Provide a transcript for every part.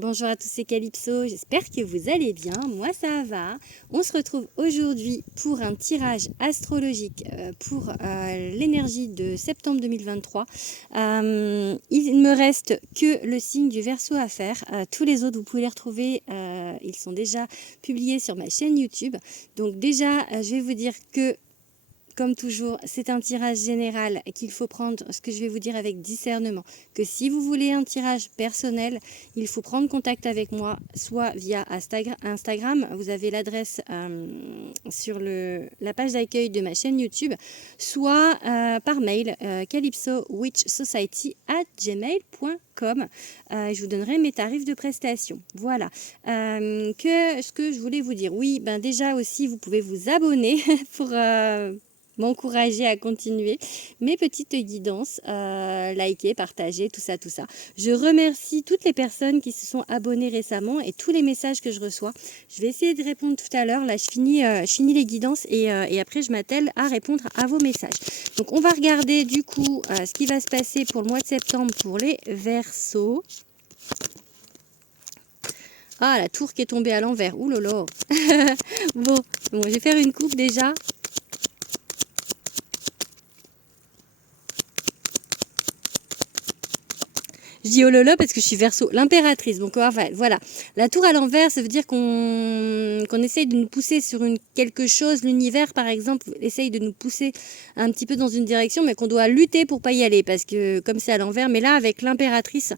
Bonjour à tous, c'est Calypso, j'espère que vous allez bien, moi ça va. On se retrouve aujourd'hui pour un tirage astrologique pour l'énergie de septembre 2023. Il ne me reste que le signe du Verseau à faire. Tous les autres, vous pouvez les retrouver, ils sont déjà publiés sur ma chaîne YouTube. Donc déjà, je vais vous dire que comme toujours, c'est un tirage général qu'il faut prendre, ce que je vais vous dire avec discernement, que si vous voulez un tirage personnel, il faut prendre contact avec moi, soit via Instagram, vous avez l'adresse sur la page d'accueil de ma chaîne YouTube, soit par mail, calypsowitchsociety@gmail.com. Je vous donnerai mes tarifs de prestation. Voilà. Ce que je voulais vous dire, oui, ben déjà aussi, vous pouvez vous abonner pour m'encourager à continuer mes petites guidances, liker, partager, tout ça, tout ça. Je remercie toutes les personnes qui se sont abonnées récemment et tous les messages que je reçois. Je vais essayer de répondre tout à l'heure. Là, je finis les guidances et après, je m'attelle à répondre à vos messages. Donc, on va regarder du coup ce qui va se passer pour le mois de septembre pour les Verseaux. Ah, la tour qui est tombée à l'envers. Ouh là là. Bon, je vais faire une coupe déjà. Je dis oh là là parce que je suis Verseau, l'impératrice. Donc enfin, voilà, la tour à l'envers, ça veut dire qu'on essaye de nous pousser sur quelque chose. L'univers, par exemple, essaye de nous pousser un petit peu dans une direction, mais qu'on doit lutter pour pas y aller parce que comme c'est à l'envers. Mais là, avec l'impératrice,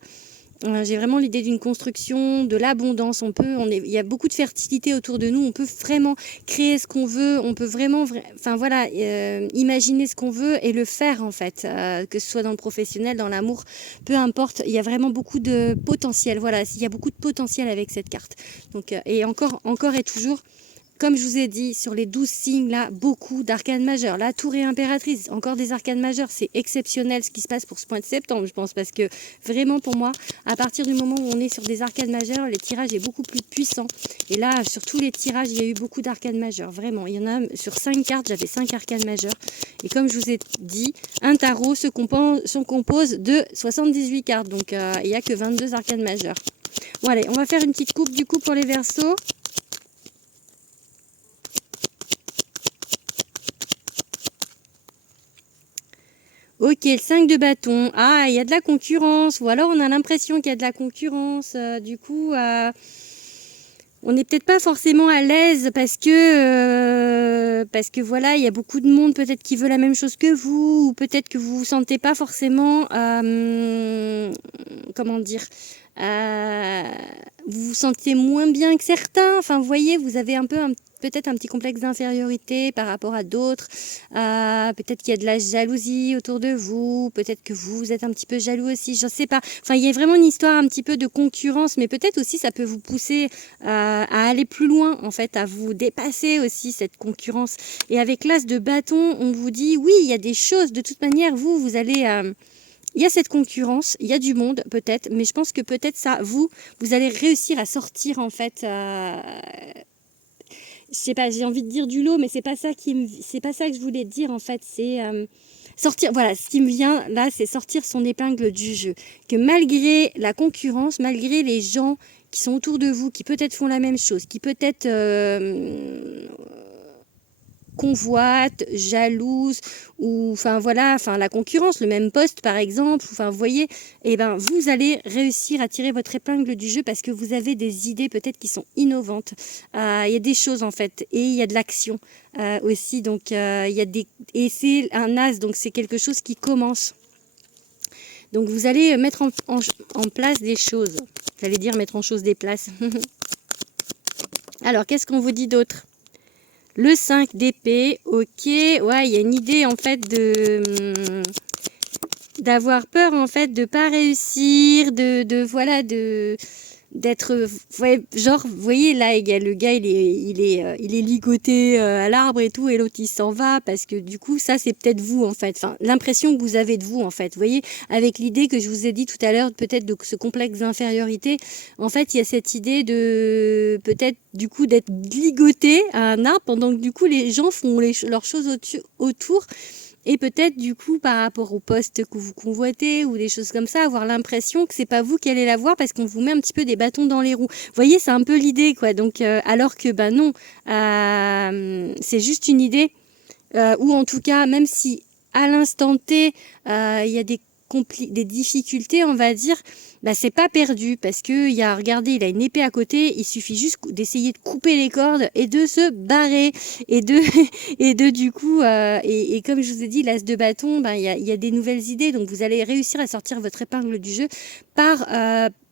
j'ai vraiment l'idée d'une construction, de l'abondance. Il y a beaucoup de fertilité autour de nous. On peut vraiment créer ce qu'on veut. On peut vraiment, enfin voilà, imaginer ce qu'on veut et le faire en fait, que ce soit dans le professionnel, dans l'amour, peu importe. Il y a vraiment beaucoup de potentiel. Voilà, il y a beaucoup de potentiel avec cette carte. Donc, et encore et toujours. Comme je vous ai dit, sur les 12 signes, là, beaucoup d'arcanes majeures. La tour et impératrice, encore des arcanes majeures. C'est exceptionnel ce qui se passe pour ce mois de septembre, je pense. Parce que vraiment, pour moi, à partir du moment où on est sur des arcanes majeures, le tirage est beaucoup plus puissant. Et là, sur tous les tirages, il y a eu beaucoup d'arcanes majeures. Vraiment, il y en a sur 5 cartes, j'avais 5 arcanes majeures. Et comme je vous ai dit, un tarot se compose de 78 cartes. Donc, il n'y a que 22 arcanes majeures. Bon, allez, on va faire une petite coupe du coup pour les Verseaux. Ok, le 5 de bâton. Ah, il y a de la concurrence. Ou alors on a l'impression qu'il y a de la concurrence. Du coup, on n'est peut-être pas forcément à l'aise parce que voilà, il y a beaucoup de monde peut-être qui veut la même chose que vous. Ou peut-être que vous vous sentez pas forcément, comment dire, vous vous sentez moins bien que certains. Enfin, vous voyez, vous avez peut-être un petit complexe d'infériorité par rapport à d'autres. Peut-être qu'il y a de la jalousie autour de vous. Peut-être que vous êtes un petit peu jaloux aussi. Je ne sais pas. Enfin, il y a vraiment une histoire un petit peu de concurrence, mais peut-être aussi ça peut vous pousser à aller plus loin, en fait, à vous dépasser aussi cette concurrence. Et avec l'as de bâton, on vous dit oui, il y a des choses. De toute manière, vous allez il y a cette concurrence, il y a du monde peut-être, mais je pense que peut-être ça, vous allez réussir à sortir en fait. Je sais pas, j'ai envie de dire du lot, mais c'est pas ça que je voulais dire en fait. C'est sortir. Voilà, ce qui me vient là, c'est sortir son épingle du jeu. Que malgré la concurrence, malgré les gens qui sont autour de vous, qui peut-être font la même chose, qui peut-être convoite, jalouse, ou enfin voilà, enfin la concurrence, le même poste par exemple, enfin vous voyez, et ben vous allez réussir à tirer votre épingle du jeu parce que vous avez des idées peut-être qui sont innovantes. Il y a des choses en fait, et il y a de l'action aussi, donc il y a et c'est un as, donc c'est quelque chose qui commence. Donc vous allez mettre en place des choses. J'allais dire mettre en chose des places. Alors qu'est-ce qu'on vous dit d'autre? Le 5 d'épée, ok, ouais, il y a une idée en fait d'avoir peur en fait de pas réussir, voilà, d'être, ouais, genre, vous voyez là, le gars il est ligoté à l'arbre et tout, et l'autre il s'en va parce que du coup ça c'est peut-être vous en fait, enfin l'impression que vous avez de vous en fait, vous voyez, avec l'idée que je vous ai dit tout à l'heure peut-être de ce complexe d'infériorité, en fait il y a cette idée de peut-être du coup d'être ligoté à un arbre pendant que du coup les gens font leurs choses autour. Et peut-être du coup par rapport au poste que vous convoitez ou des choses comme ça, avoir l'impression que c'est pas vous qui allez l'avoir parce qu'on vous met un petit peu des bâtons dans les roues. Vous voyez, c'est un peu l'idée quoi. Donc alors que ben non, c'est juste une idée ou en tout cas même si à l'instant T il y a des difficultés, on va dire, bah, c'est pas perdu parce que regardez, il a une épée à côté, il suffit juste d'essayer de couper les cordes et de se barrer et de et de du coup et comme je vous ai dit, l'as de bâton, ben il y a des nouvelles idées, donc vous allez réussir à sortir votre épingle du jeu par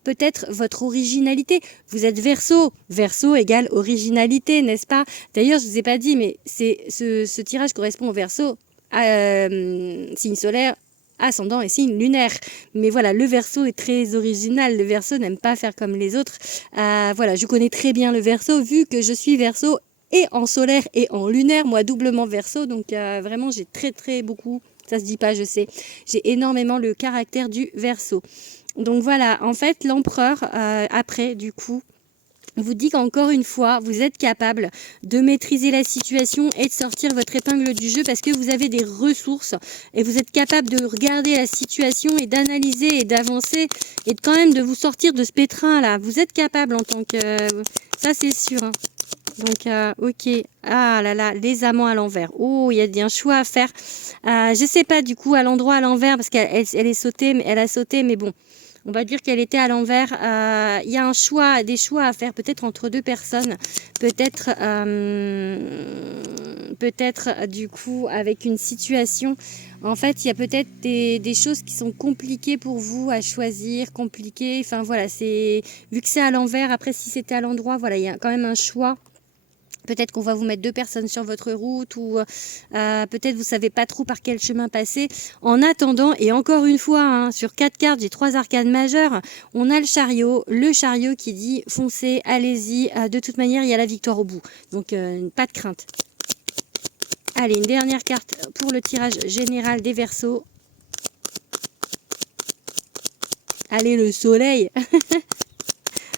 peut-être votre originalité. Vous êtes Verseau, Verseau égale originalité, n'est-ce pas? D'ailleurs, je vous ai pas dit, mais ce tirage correspond au Verseau, signe solaire, ascendant et signe lunaire. Mais voilà, le Verseau est très original. Le Verseau n'aime pas faire comme les autres. Voilà, je connais très bien le Verseau vu que je suis Verseau et en solaire et en lunaire, moi doublement Verseau. Donc vraiment, j'ai très beaucoup, ça se dit pas, je sais, j'ai énormément le caractère du Verseau. Donc voilà, en fait, l'empereur, après, du coup, vous dit qu'encore une fois, vous êtes capable de maîtriser la situation et de sortir votre épingle du jeu parce que vous avez des ressources et vous êtes capable de regarder la situation et d'analyser et d'avancer et quand même de vous sortir de ce pétrin là. Vous êtes capable en tant que... ça c'est sûr. Hein. Donc, ok. Ah là là, les amants à l'envers. Oh, il y a un choix à faire. Je sais pas du coup à l'endroit à l'envers parce qu'elle est sautée, mais elle a sauté, mais bon. On va dire qu'elle était à l'envers. Il y a des choix à faire, peut-être entre deux personnes, peut-être du coup avec une situation. En fait, il y a peut-être des choses qui sont compliquées pour vous à choisir, compliquées. Enfin voilà, vu que c'est à l'envers. Après, si c'était à l'endroit, voilà, il y a quand même un choix. Peut-être qu'on va vous mettre deux personnes sur votre route ou peut-être vous savez pas trop par quel chemin passer. En attendant, et encore une fois, hein, sur 4 cartes, j'ai 3 arcanes majeures. On a le chariot qui dit foncez, allez-y. De toute manière, il y a la victoire au bout. Donc, pas de crainte. Allez, une dernière carte pour le tirage général des Verseaux. Allez, le soleil.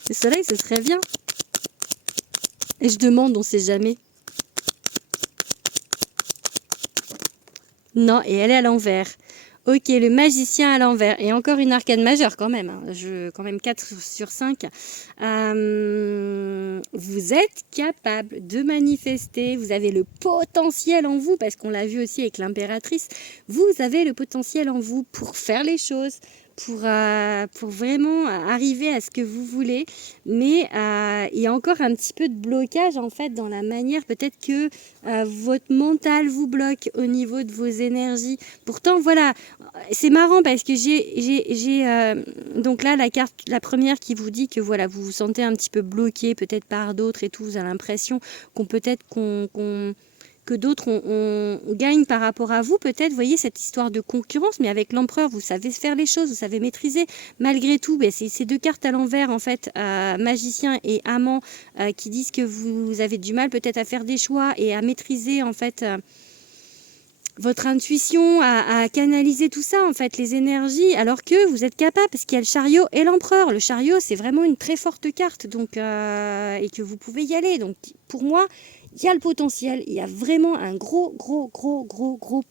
Le soleil, ce serait bien. Et je demande, on sait jamais. Non, et elle est à l'envers. Ok, le magicien à l'envers. Et encore une arcane majeure quand même. Hein. Quand même 4 sur 5. Vous êtes capable de manifester. Vous avez le potentiel en vous, parce qu'on l'a vu aussi avec l'impératrice. Vous avez le potentiel en vous pour faire les choses, pour vraiment arriver à ce que vous voulez. Mais il y a encore un petit peu de blocage en fait dans la manière. Peut-être que votre mental vous bloque au niveau de vos énergies. Pourtant, voilà, c'est marrant parce que j'ai donc là la première qui vous dit que voilà, vous vous sentez un petit peu bloqué peut-être par d'autres et tout. Vous avez l'impression que d'autres on gagne par rapport à vous, peut-être, vous voyez, cette histoire de concurrence, mais avec l'empereur, vous savez faire les choses, vous savez maîtriser. Malgré tout, c'est ces deux cartes à l'envers, en fait, magicien et amant, qui disent que vous avez du mal peut-être à faire des choix et à maîtriser, en fait, votre intuition, à canaliser tout ça, en fait, les énergies, alors que vous êtes capable, parce qu'il y a le chariot et l'empereur. Le chariot, c'est vraiment une très forte carte, donc, et que vous pouvez y aller. Donc, pour moi, il y a le potentiel, il y a vraiment un gros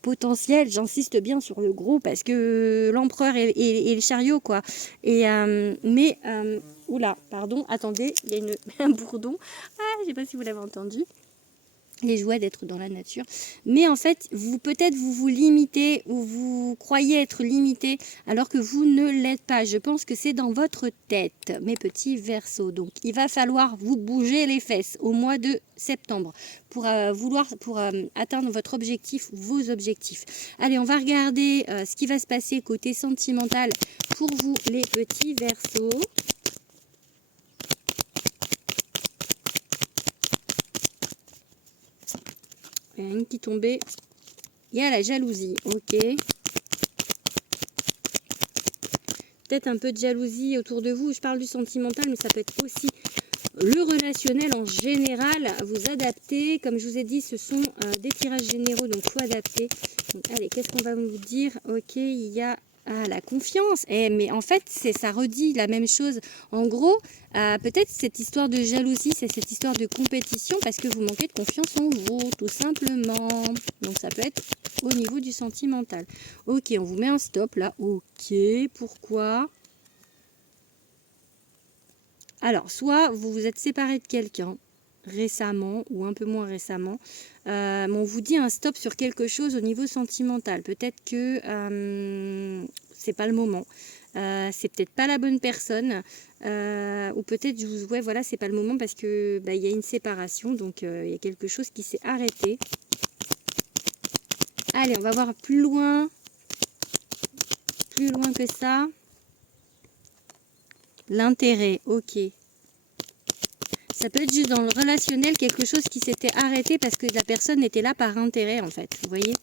potentiel. J'insiste bien sur le gros parce que l'empereur et le chariot, quoi. Et, oula, pardon, attendez, il y a un bourdon. Ah, je sais pas si vous l'avez entendu. Les joies d'être dans la nature. Mais en fait, peut-être vous limitez ou vous croyez être limité alors que vous ne l'êtes pas. Je pense que c'est dans votre tête, mes petits Verseaux. Donc, il va falloir vous bouger les fesses au mois de septembre pour atteindre votre objectif, vos objectifs. Allez, on va regarder ce qui va se passer côté sentimental pour vous, les petits Verseaux. Il y a une qui tombait. Il y a la jalousie, ok. Peut-être un peu de jalousie autour de vous. Je parle du sentimental, mais ça peut être aussi le relationnel en général. Vous adaptez. Comme je vous ai dit, ce sont des tirages généraux, donc il faut adapter. Donc, allez, qu'est-ce qu'on va vous dire? Ok, il y a Ah, la confiance. Mais en fait, ça redit la même chose. En gros, peut-être cette histoire de jalousie, c'est cette histoire de compétition parce que vous manquez de confiance en vous, tout simplement. Donc ça peut être au niveau du sentimental. Ok, on vous met un stop là. Ok, pourquoi? Alors, soit vous vous êtes séparé de quelqu'un récemment ou un peu moins récemment, mais on vous dit un stop sur quelque chose au niveau sentimental. Peut-être que c'est pas le moment, c'est peut-être pas la bonne personne, ou peut-être ouais, voilà, c'est pas le moment parce que bah, y a une séparation, donc il y a quelque chose qui s'est arrêté. Allez, on va voir plus loin que ça. L'intérêt, ok. Ça peut être juste dans le relationnel quelque chose qui s'était arrêté parce que la personne était là par intérêt en fait, vous voyez.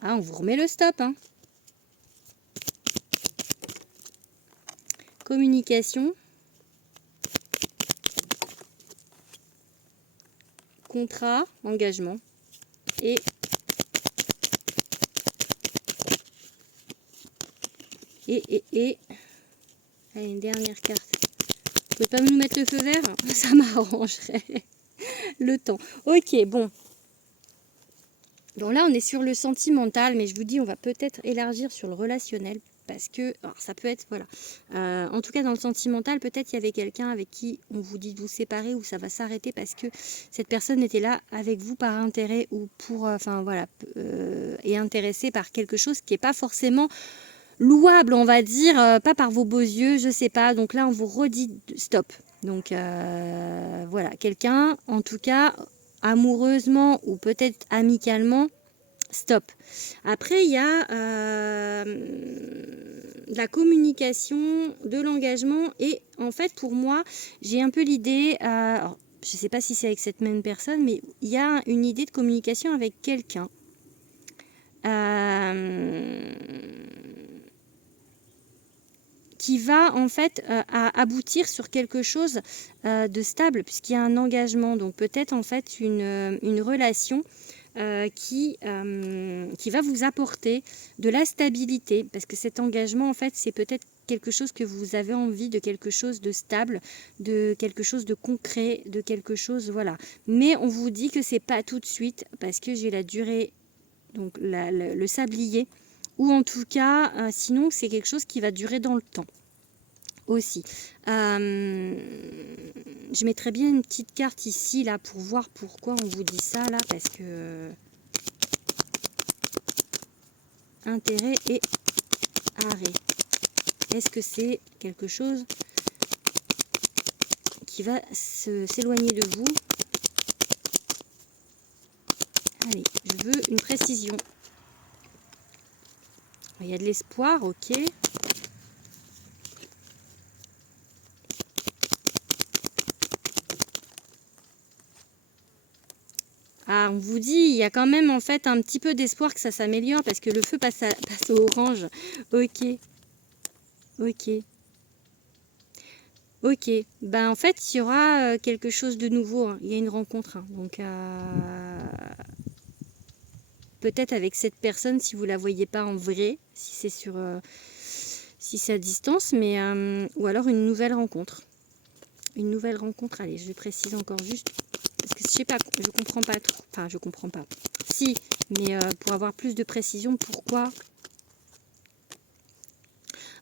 Ah, on vous remet le stop, hein. Communication. Contrat, engagement. Et allez, une dernière carte. Vous pouvez pas nous mettre le feu vert? Ça m'arrangerait. Le temps. Ok, bon. Donc là, on est sur le sentimental, mais je vous dis, on va peut-être élargir sur le relationnel. Parce que, alors ça peut être, voilà. En tout cas, dans le sentimental, peut-être il y avait quelqu'un avec qui on vous dit de vous séparer ou ça va s'arrêter parce que cette personne était là avec vous par intérêt ou pour, enfin voilà, est intéressée par quelque chose qui n'est pas forcément louable, on va dire, pas par vos beaux yeux, je sais pas. Donc là, on vous redit stop. Donc voilà, quelqu'un, en tout cas, amoureusement ou peut-être amicalement, stop. Après, il y a la communication, de l'engagement et en fait, pour moi, j'ai un peu l'idée, je ne sais pas si c'est avec cette même personne, mais il y a une idée de communication avec quelqu'un. Qui va en fait à aboutir sur quelque chose de stable puisqu'il y a un engagement. Donc peut-être en fait une relation qui va vous apporter de la stabilité parce que cet engagement en fait c'est peut-être quelque chose que vous avez envie de quelque chose de stable, de quelque chose de concret, de quelque chose, voilà. Mais on vous dit que c'est pas tout de suite parce que j'ai la durée, donc le sablier, ou en tout cas, sinon c'est quelque chose qui va durer dans le temps aussi. Je mettrais bien une petite carte ici là pour voir pourquoi on vous dit ça là, parce que intérêt et arrêt. Est-ce que c'est quelque chose qui va s'éloigner de vous? Allez, je veux une précision. Il y a de l'espoir, ok. Ah, on vous dit, il y a quand même en fait un petit peu d'espoir que ça s'améliore parce que le feu passe au orange. Ok. Ok. Ok. Ben en fait, il y aura quelque chose de nouveau, hein. Il y a une rencontre, hein. Donc, peut-être avec cette personne si vous la voyez pas en vrai, si c'est sur, si c'est à distance, mais ou alors une nouvelle rencontre. Une nouvelle rencontre. Allez, je précise encore juste parce que je sais pas, je comprends pas trop. Enfin, je comprends pas. Si, mais pour avoir plus de précision, pourquoi?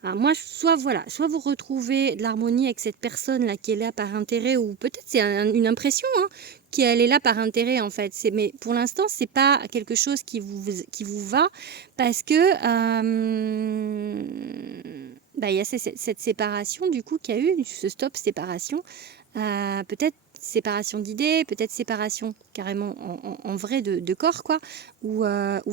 Alors moi, soit voilà, soit vous retrouvez de l'harmonie avec cette personne là qui est là par intérêt, ou peut-être c'est une impression, hein, qu'elle est là par intérêt en fait. Mais pour l'instant, c'est pas quelque chose qui vous va parce que bah, il y a cette séparation du coup qu'il y a eu, ce stop séparation. Peut-être séparation d'idées, peut-être séparation carrément en vrai de corps, quoi, ou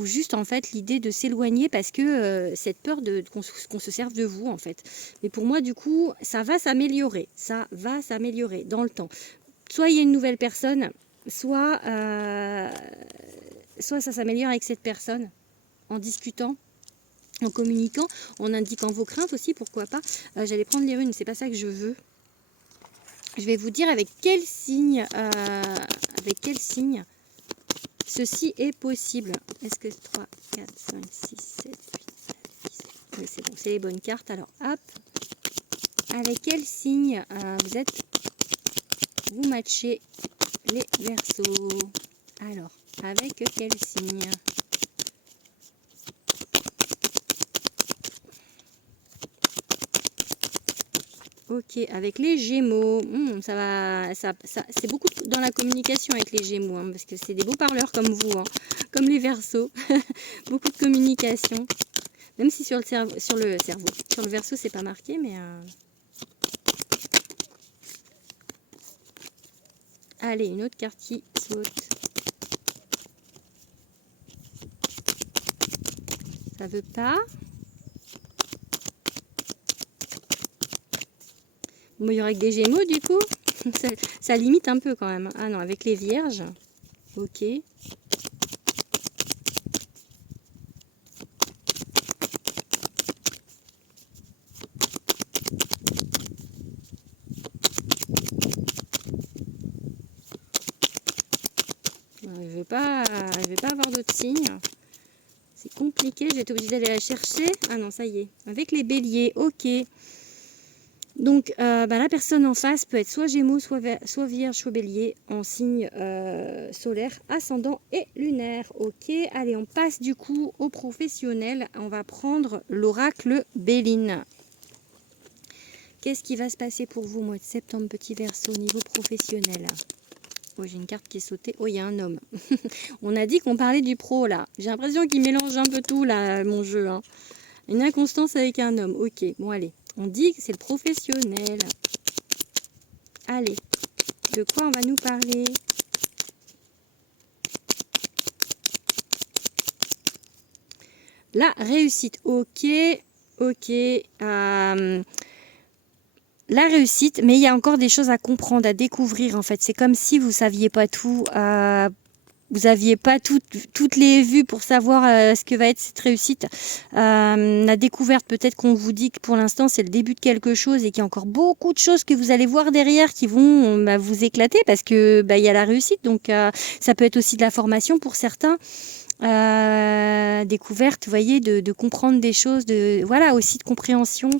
juste en fait l'idée de s'éloigner parce que cette peur qu'on se serve de vous en fait. Mais pour moi du coup ça va s'améliorer dans le temps. Soit il y a une nouvelle personne, soit ça s'améliore avec cette personne en discutant, en communiquant, en indiquant vos craintes aussi, pourquoi pas. J'allais prendre les runes, c'est pas ça que je veux. Je vais vous dire avec quel signe ceci est possible. Est-ce que 3, 4, 5, 6, 7, 8, 9, 10. Oui, c'est bon, c'est les bonnes cartes. Alors, hop. Avec quel signe vous matchez les Verseaux? Alors, avec quel signe? Ok, avec les Gémeaux, c'est beaucoup dans la communication avec les Gémeaux, hein, parce que c'est des beaux parleurs comme vous, hein, comme les Verseaux, beaucoup de communication, même si sur le Verseau c'est pas marqué, mais allez, une autre carte qui saute, ça veut pas. Bon, il y aurait que des Gémeaux du coup. Ça limite un peu quand même. Ah non, avec les Vierges. Ok. Je vais pas avoir d'autres signes. C'est compliqué, j'ai été obligée d'aller la chercher. Ah non, ça y est. Avec les Béliers, ok. Donc, la personne en face peut être soit Gémeaux, soit Vierge, soit Bélier, en signe solaire, ascendant et lunaire. Ok, allez, on passe du coup au professionnel. On va prendre l'oracle Béline. Qu'est-ce qui va se passer pour vous, mois de septembre, petit Verseau, au niveau professionnel? Oh, j'ai une carte qui est sautée. Oh, il y a un homme. On a dit qu'on parlait du pro, là. J'ai l'impression qu'il mélange un peu tout, là, mon jeu. Hein. Une inconstance avec un homme. Ok, bon, allez. On dit que c'est le professionnel. Allez, de quoi on va nous parler? La réussite. Ok, ok. La réussite, mais il y a encore des choses à comprendre, à découvrir en fait. C'est comme si vous saviez pas tout, vous n'aviez pas toutes les vues pour savoir ce que va être cette réussite. La découverte, peut-être qu'on vous dit que pour l'instant c'est le début de quelque chose et qu'il y a encore beaucoup de choses que vous allez voir derrière qui vont vous éclater parce que il y a la réussite. Donc ça peut être aussi de la formation pour certains. Découverte, vous voyez, de comprendre des choses, voilà, aussi de compréhension,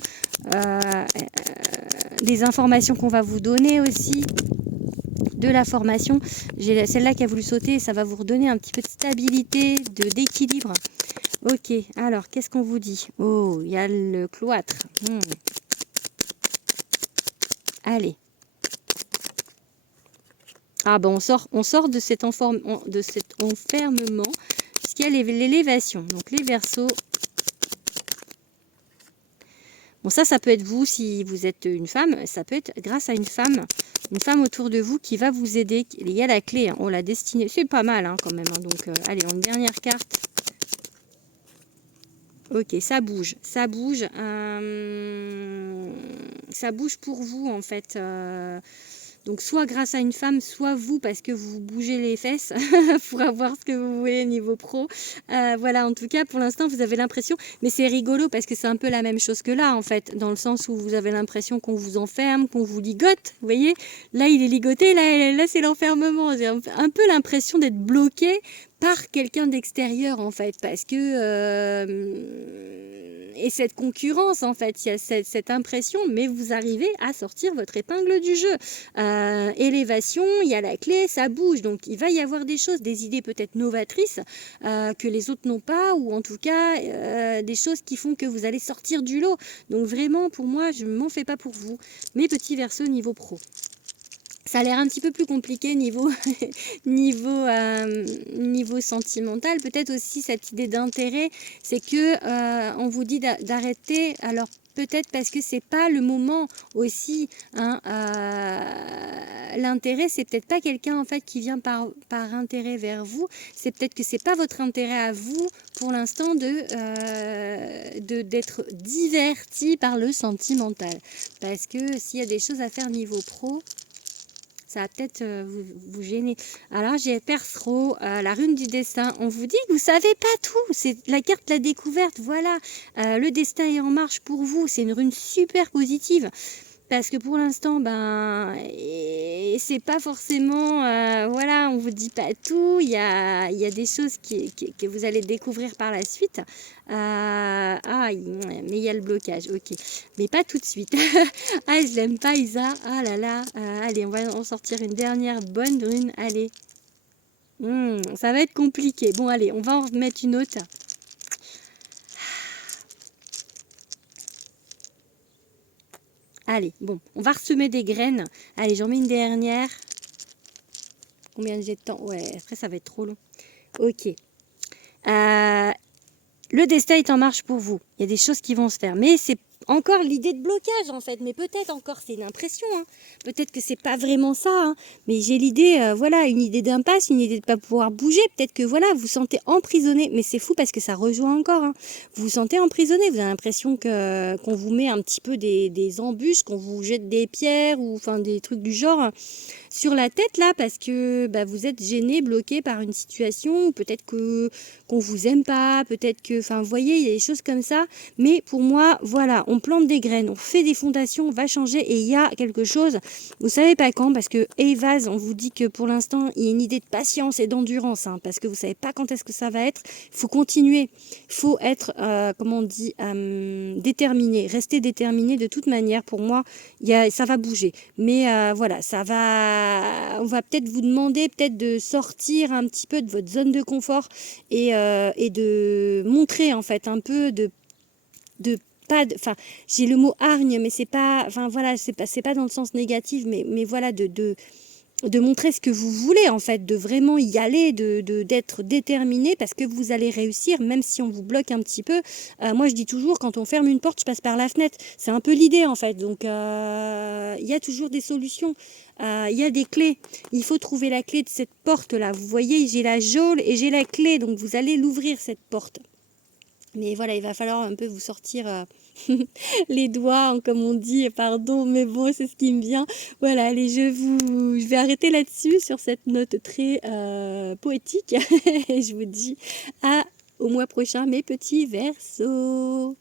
des informations qu'on va vous donner aussi, de la formation. J'ai celle-là qui a voulu sauter, ça va vous redonner un petit peu de stabilité, d'équilibre. Ok, alors qu'est-ce qu'on vous dit? Oh, il y a le cloître. Allez. Ah ben on sort de cet enfermement, puisqu'il y a l'élévation. Donc les Verseaux. Bon, ça peut être vous si vous êtes une femme. Ça peut être grâce à une femme autour de vous qui va vous aider. Il y a la clé. Hein. Oh, la destinée. C'est pas mal hein, quand même. Hein. Donc, allez, une dernière carte. Ok, ça bouge. Ça bouge. Ça bouge pour vous, en fait. Donc soit grâce à une femme, soit vous parce que vous bougez les fesses pour avoir ce que vous voulez niveau pro. Voilà, en tout cas pour l'instant vous avez l'impression, mais c'est rigolo parce que c'est un peu la même chose que là en fait, dans le sens où vous avez l'impression qu'on vous enferme, qu'on vous ligote, vous voyez. Là il est ligoté, là c'est l'enfermement. J'ai un peu l'impression d'être bloqué par quelqu'un d'extérieur en fait, parce que et cette concurrence en fait, il y a cette impression, mais vous arrivez à sortir votre épingle du jeu. Élévation, il y a la clé, ça bouge, donc il va y avoir des choses, des idées peut-être novatrices que les autres n'ont pas, ou en tout cas des choses qui font que vous allez sortir du lot. Donc vraiment pour moi, je ne m'en fais pas pour vous, mes petits Verseaux niveau pro. Ça a l'air un petit peu plus compliqué niveau sentimental. Peut-être aussi cette idée d'intérêt, c'est que on vous dit d'arrêter. Alors peut-être parce que c'est pas le moment aussi. Hein, l'intérêt, c'est peut-être pas quelqu'un en fait qui vient par intérêt vers vous. C'est peut-être que c'est pas votre intérêt à vous pour l'instant d'être diverti par le sentimental. Parce que s'il y a des choses à faire niveau pro, ça va peut-être vous gêner. Alors j'ai Percereau, la rune du destin. On vous dit que vous savez pas tout. C'est la carte de la découverte. Voilà, le destin est en marche pour vous. C'est une rune super positive. Parce que pour l'instant, c'est pas forcément, voilà, on vous dit pas tout. Il y a des choses que vous allez découvrir par la suite. Mais il y a le blocage, ok. Mais pas tout de suite. Ah, je l'aime pas, Isa. Ah là là. Allez, on va en sortir une dernière bonne rune. Allez. Ça va être compliqué. Bon, allez, on va en mettre une autre. Allez, bon, on va ressemer des graines. Allez, j'en mets une dernière. Combien j'ai de temps? Ouais, après ça va être trop long. Ok. Le destin est en marche pour vous. Il y a des choses qui vont se faire. Mais c'est encore l'idée de blocage en fait. Mais peut-être encore, c'est une impression. Hein. Peut-être que c'est pas vraiment ça. Hein. Mais j'ai l'idée, voilà, une idée d'impasse, une idée de pas pouvoir bouger. Peut-être que voilà, vous vous sentez emprisonné. Mais c'est fou parce que ça rejoint encore. Hein. Vous vous sentez emprisonné. Vous avez l'impression qu'on vous met un petit peu des embûches, qu'on vous jette des pierres ou enfin des trucs du genre sur la tête là parce que vous êtes gêné, bloqué par une situation. Ou peut-être que qu'on vous aime pas. Peut-être que, enfin, vous voyez, il y a des choses comme ça. Mais pour moi, voilà, on plante des graines, on fait des fondations, on va changer et il y a quelque chose, vous savez pas quand, parce que Evaz, on vous dit que pour l'instant, il y a une idée de patience et d'endurance, hein, parce que vous savez pas quand est-ce que ça va être. Il faut continuer, il faut être, comment on dit, déterminé, rester déterminé de toute manière. Pour moi, ça va bouger. Mais voilà, on va peut-être vous demander peut-être de sortir un petit peu de votre zone de confort et de montrer en fait un peu de pas enfin j'ai le mot hargne mais c'est pas enfin voilà c'est pas dans le sens négatif mais voilà de montrer ce que vous voulez en fait, de vraiment y aller, d'être déterminé parce que vous allez réussir même si on vous bloque un petit peu. Moi je dis toujours quand on ferme une porte, je passe par la fenêtre. C'est un peu l'idée en fait. Donc il y a toujours des solutions. Il y a des clés. Il faut trouver la clé de cette porte là. Vous voyez, j'ai la geôle et j'ai la clé. Donc vous allez l'ouvrir cette porte. Mais voilà, il va falloir un peu vous sortir les doigts, comme on dit, pardon, mais bon, c'est ce qui me vient. Voilà, allez, je vais arrêter là-dessus, sur cette note très poétique. Et je vous dis au mois prochain, mes petits versos.